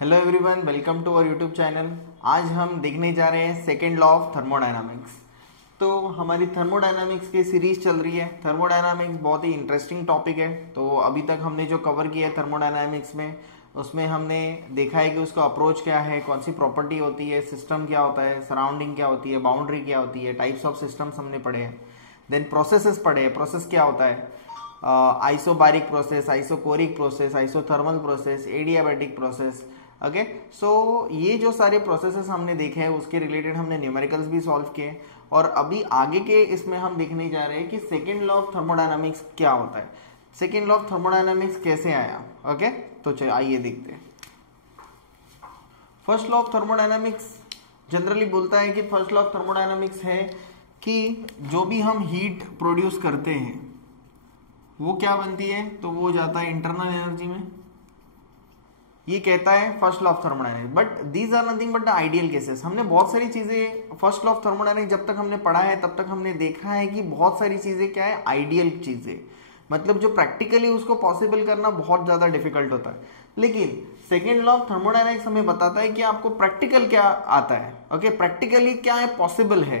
Hello everyone, welcome to our YouTube channel. आज हम देखने जा रहे हैं सेकेंड लॉ ऑफ थर्मोडायनामिक्स। तो हमारी थर्मोडायनामिक्स की सीरीज चल रही है। थर्मोडायनामिक्स बहुत ही इंटरेस्टिंग टॉपिक है। तो अभी तक हमने जो कवर किया है थर्मोडायनामिक्स में, उसमें हमने देखा है कि उसका अप्रोच क्या है, कौन सी प्रॉपर्टी होती है, सिस्टम क्या होता है, सराउंडिंग क्या होती है, बाउंड्री क्या होती है, टाइप्स ऑफ सिस्टम्स हमने पढ़े हैं। देन प्रोसेसेस पढ़े हैं, प्रोसेस क्या होता है, isobaric process, isochoric process, isothermal process, adiabatic process. Okay, so ये जो सारे प्रोसेसेस हमने देखे हैं उसके रिलेटेड हमने न्यूमेरिकल्स भी सॉल्व किए। और अभी आगे के इसमें हम देखने जा रहे हैं कि सेकेंड लॉ ऑफ थर्मोडायनामिक्स क्या होता है, सेकेंड लॉ ऑफ थर्मोडायनामिक्स कैसे आया। ओके, तो चलिए आइए देखते हैं। First law of thermodynamics generally बोलता है कि फर्स्ट लॉ ऑफ थर्मोडायनामिक्स है कि जो भी हम हीट प्रोड्यूस करते हैं वो क्या बनती है, तो वो जाता है इंटरनल एनर्जी में। ये कहता है first law of thermodynamics. But these are nothing but the ideal cases. हमने बहुत सारी चीजें फर्स्ट लॉ ऑफ थर्मोडायनामिक्स जब तक हमने पढ़ा है तब तक हमने देखा है कि बहुत सारी चीजें क्या है, आइडियल चीजें, मतलब जो प्रैक्टिकली उसको पॉसिबल करना बहुत ज्यादा डिफिकल्ट होता है। लेकिन सेकेंड लॉ ऑफ थर्मोडायनामिक्स हमें बताता है कि आपको प्रैक्टिकल क्या आता है। ओके, प्रैक्टिकली क्या है, पॉसिबल है।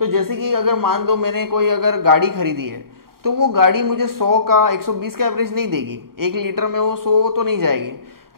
तो जैसे कि अगर मान लो मैंने कोई अगर गाड़ी खरीदी है तो वो गाड़ी मुझे 100 का 120 का एवरेज नहीं देगी, 1 लीटर में वो 100 तो नहीं जाएगी।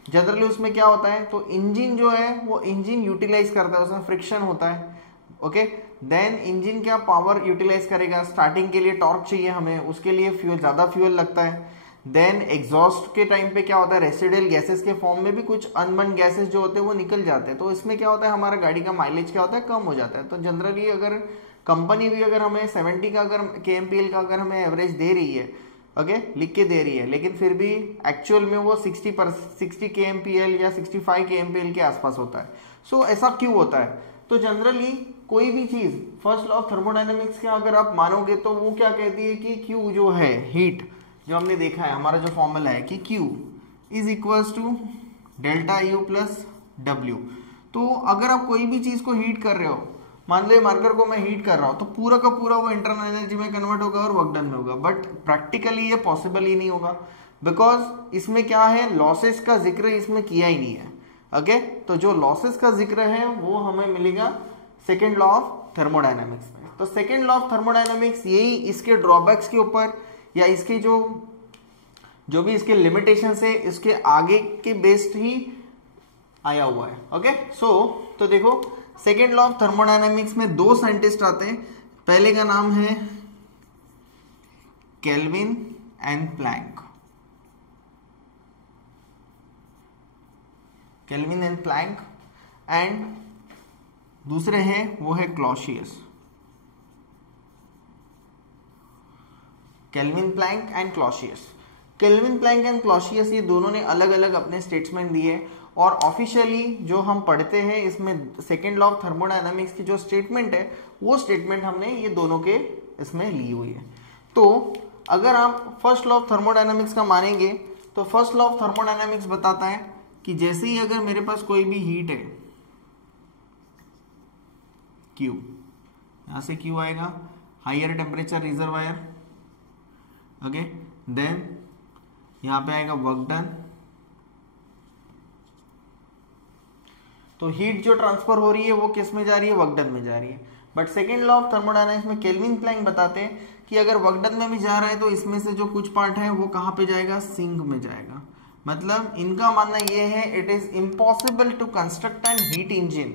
जनरली उसमें क्या होता है, तो इंजन जो है वो इंजन यूटिलाइज करता है, उसमें फ्रिक्शन होता है। ओके, देन इंजन क्या पावर यूटिलाइज करेगा, स्टार्टिंग के लिए टॉर्क चाहिए हमें, उसके लिए फ्यूल, ज्यादा फ्यूल लगता है। देन एग्जॉस्ट के टाइम पे क्या होता है, रेसिडुअल गैसेस के फॉर्म में भी कुछ अनबर्न गैसेस जो होते हैं वो निकल जाते हैं। तो इसमें क्या होता है, हमारा गाड़ी का माइलेज क्या होता है, कम हो जाता है। तो जनरली अगर कंपनी भी अगर हमें 70 का अगर KMPL का अगर हमें एवरेज दे रही है, ओके, लिख के दे रही है, लेकिन फिर भी एक्चुअल में वो 60 KMPL या 65 KMPL के आसपास होता है। सो ऐसा क्यों होता है, तो जनरली कोई भी चीज फर्स्ट लॉ ऑफ थर्मोडायनेमिक्स के अगर आप मानोगे तो वो क्या कहती है कि Q जो है, हीट जो हमने देखा है, हमारा जो फॉर्मूला है कि Q is equals to delta U plus W। तो अगर आप कोई भी चीज को हीट कर रहे हो, मान लो मार्कर को मैं हीट कर रहा हूं, तो पूरा का पूरा वो इंटरनल एनर्जी में कन्वर्ट होगा और वर्क डन में होगा। बट प्रैक्टिकली ये पॉसिबल ही नहीं होगा, बिकॉज इसमें क्या है, लॉसेस का जिक्र इसमें किया ही नहीं है। ओके, तो जो लॉसेस का जिक्र है वो हमें मिलेगा सेकेंड लॉ ऑफ थर्मोडायनामिक्स में। तो सेकेंड लॉ ऑफ थर्मोडायनामिक्स यही इसके ड्रॉबैक्स के ऊपर या इसके जो भी इसके लिमिटेशंस है इसके आगे के बेस्ड ही आया हुआ है। ओके, तो देखो सेकेंड लॉ ऑफ थर्मोडायनामिक्स में दो साइंटिस्ट आते हैं। पहले का नाम है Kelvin and Planck. Kelvin and Planck, and दूसरे हैं वो है Clausius. Kelvin Planck and Clausius. Kelvin Planck and Clausius ये दोनों ने अलग अलग अपने स्टेटमेंट दिए, और ऑफिशियली जो हम पढ़ते हैं इसमें सेकेंड लॉ ऑफ थर्मोडायनामिक्स की जो स्टेटमेंट है वो स्टेटमेंट हमने ये दोनों के इसमें ली हुई है। तो अगर आप फर्स्ट लॉ ऑफ थर्मोडायनामिक्स का मानेंगे तो फर्स्ट लॉ ऑफ थर्मोडायनामिक्स बताता है कि जैसे ही अगर मेरे पास कोई भी हीट है, Q, यहां से Q आएगा, higher temperature reservoir. Okay, then यहां पे आएगा वर्क डन। तो हीट जो ट्रांसफर हो रही है वो किस में जा रही है, वर्क डन में जा रही है। But second law of thermodynamics में केल्विन प्लैंक बताते हैं कि अगर वर्क डन में भी जा रहा है तो इसमें से जो कुछ पार्ट है वो कहां पे जाएगा, सिंक में जाएगा। मतलब इनका मानना ये है, it is impossible to construct an heat engine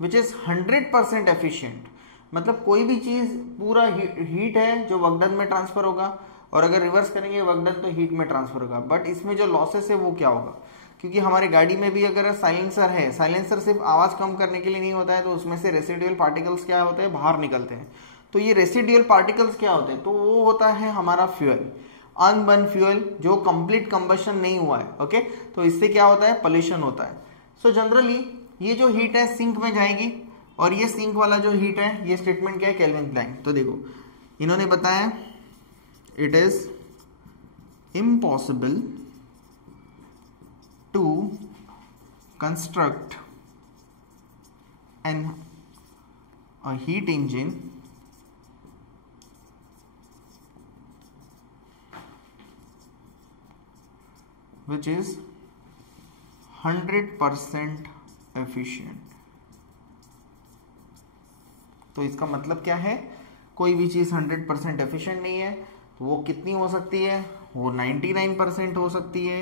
which is 100% efficient. मतलब कोई भी चीज पूरा हीट है जो वर्क डन में ट्रांसफर होगा, और अगर रिवर्स करेंगे वर्क डन तो हीट में ट्रांसफर होगा। बट इसमें जो लॉसेस है वो क्या होगा, क्योंकि हमारे गाड़ी में भी अगर साइलेंसर है, साइलेंसर सिर्फ आवाज कम करने के लिए नहीं होता है, तो उसमें से रेसिडुअल पार्टिकल्स क्या होते हैं, बाहर निकलते हैं। तो ये रेसिडुअल पार्टिकल्स क्या होते हैं, तो वो होता है हमारा फ्यूल, अनबर्न फ्यूल जो कंप्लीट कंबशन नहीं हुआ है। ओके, तो इससे क्या होता है, पोल्यूशन होता है। सो जनरली ये जो हीट है सिंक में जाएगी, और ये सिंक वाला जो हीट है, ये स्टेटमेंट क्या है, केल्विन प्लैंक। तो देखो इन्होंने बताया it is impossible to construct a heat engine which is 100% efficient. तो इसका मतलब क्या है, कोई भी चीज 100% एफिशिएंट नहीं है तो वो कितनी हो सकती है, वो 99% हो सकती है,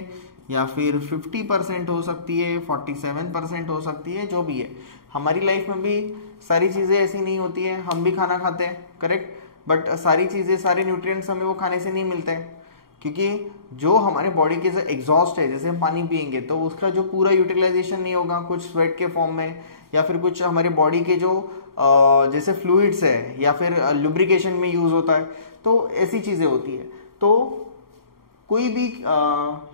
या फिर 50% हो सकती है, 47% हो सकती है, जो भी है। हमारी लाइफ में भी सारी चीज़ें ऐसी नहीं होती है, हम भी खाना खाते हैं, करेक्ट, बट सारी चीज़ें, सारे न्यूट्रिएंट्स हमें वो खाने से नहीं मिलते हैं, क्योंकि जो हमारे बॉडी के जो एग्जॉस्ट है, जैसे हम पानी पियेंगे तो उसका जो पूरा यूटिलाइजेशन नहीं होगा, कुछ स्वेट के फॉर्म में, या फिर कुछ हमारे बॉडी के जो जैसे फ्लूइड्स है या फिर लुब्रिकेशन में यूज होता है, तो ऐसी चीज़ें होती है। तो कोई भी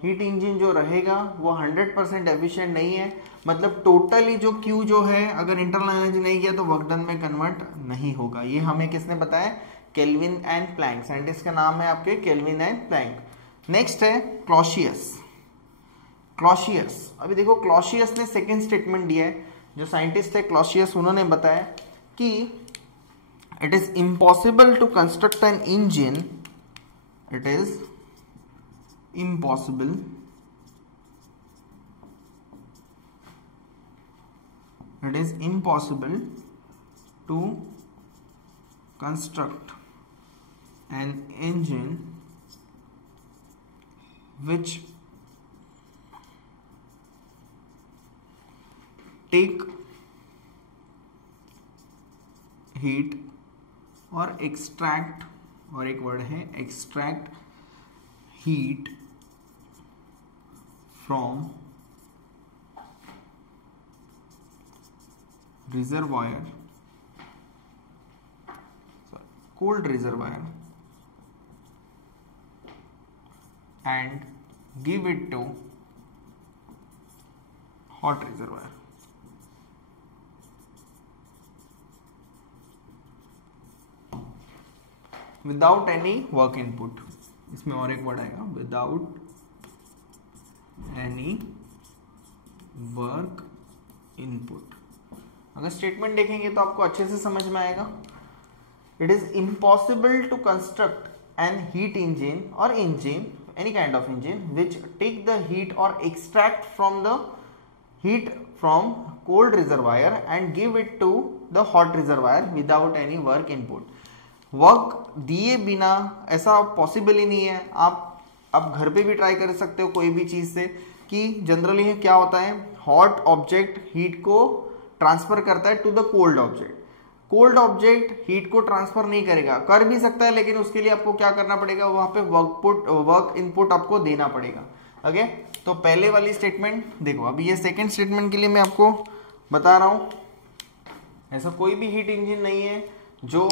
हीट इंजन जो रहेगा वो 100% एफिशिएंट नहीं है, मतलब टोटली जो Q जो है, अगर इंटरनल एनर्जी नहीं किया तो वर्क डन में कन्वर्ट नहीं होगा। ये हमें किसने बताया, केल्विन एंड प्लैंक, साइंटिस्ट का नाम है आपके केल्विन एंड प्लैंक। नेक्स्ट है क्लॉसियस। क्लॉसियस, अभी देखो क्लॉसियस ने सेकेंड स्टेटमेंट दिया है, जो साइंटिस्ट है क्लॉसियस, उन्होंने बताया कि it is impossible to construct an engine, it is impossible to construct an engine which take heat और extract, और एक वर्ड है extract heat from reservoir, cold reservoir, and give it to hot reservoir. Without any work input, इसमें और एक word आएगा, without any work input. अगर statement देखेंगे तो आपको अच्छे से समझ में आएगा। It is impossible to construct an heat engine और engine, any kind of engine which take the heat और extract from the heat from cold reservoir and give it to the hot reservoir without any work input. Work दिए बिना ऐसा possible ही नहीं है। आप घर पे भी ट्राई कर सकते हो कोई भी चीज से, कि जनरली क्या होता है, हॉट ऑब्जेक्ट हीट को ट्रांसफर करता है to the cold object, cold object heat को ट्रांसफर नहीं करेगा, कर भी सकता है लेकिन उसके लिए आपको क्या करना पड़ेगा, वहां पे वर्क इनपुट आपको देना पड़ेगा। ओके, तो पहले वाली स्टेटमेंट देखो, अभी ये सेकेंड स्टेटमेंट के लिए मैं आपको बता रहा हूं, ऐसा कोई भी हीट इंजन नहीं है जो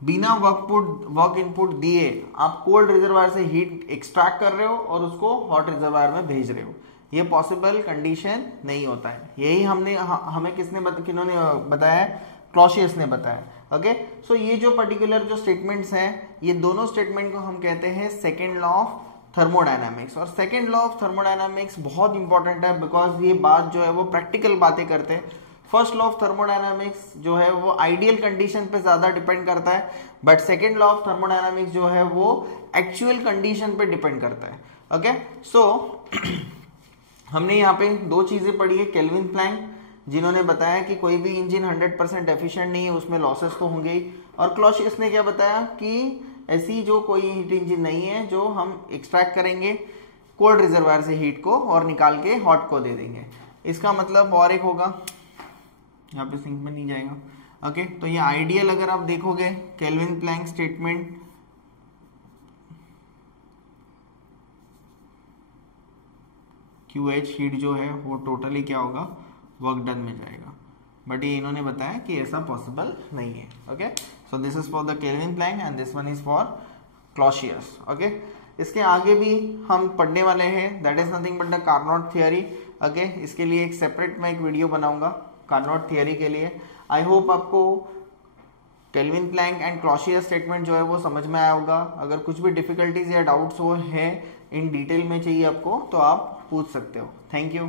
बिना वर्क इनपुट दिए आप कोल्ड रिजर्वायर से हीट एक्सट्रैक्ट कर रहे हो और उसको हॉट रिजर्वायर में भेज रहे हो। ये पॉसिबल कंडीशन नहीं होता है। यही हमें किन्होंने बताया, क्लॉसियस ने बताया। ओके, सो ये जो पर्टिकुलर जो स्टेटमेंट्स हैं, ये दोनों स्टेटमेंट को हम कहते हैं सेकेंड लॉ ऑफ थर्मोडायनामिक्स। और सेकेंड लॉ ऑफ थर्मोडायनामिक्स बहुत इंपॉर्टेंट है, बिकॉज ये बात जो है वो प्रैक्टिकल बातें करते हैं। फर्स्ट लॉ ऑफ थर्मोडायनामिक्स जो है वो आइडियल कंडीशन पे ज्यादा डिपेंड करता है, but second law of thermodynamics जो है वो एक्चुअल कंडीशन पे डिपेंड करता है। ओके, सो हमने यहाँ पे दो चीजें पढ़ी है, केल्विन प्लैंक जिन्होंने बताया कि कोई भी इंजन 100% एफिशिएंट नहीं है, उसमें लॉसेस तो होंगे ही, और क्लॉसियस ने क्या बताया कि ऐसी जो कोई हीट इंजन नहीं है जो हम एक्सट्रैक्ट करेंगे कोल्ड रिजर्वायर से हीट को और निकाल के हॉट को दे देंगे। इसका मतलब और एक होगा, यहाँ पे सिंक में नहीं जाएगा। ओके, तो ये आइडियल अगर आप देखोगे Kelvin Planck statement, QH heat जो है वो टोटली क्या होगा, वर्क डन में जाएगा, बट ये इन्होंने बताया कि ऐसा पॉसिबल नहीं है। Okay, so this is for the Kelvin Planck and this one is for Clausius. Okay, इसके आगे भी हम पढ़ने वाले हैं, that is nothing but the Carnot theory. Okay, इसके लिए एक सेपरेट मैं एक वीडियो बनाऊंगा कार्नोट थियरी के लिए। आई होप आपको Kelvin Planck and Clausius statement जो है वो समझ में आया होगा। अगर कुछ भी डिफिकल्टीज या डाउट्स हो है इन डिटेल में चाहिए आपको तो आप पूछ सकते हो। Thank you.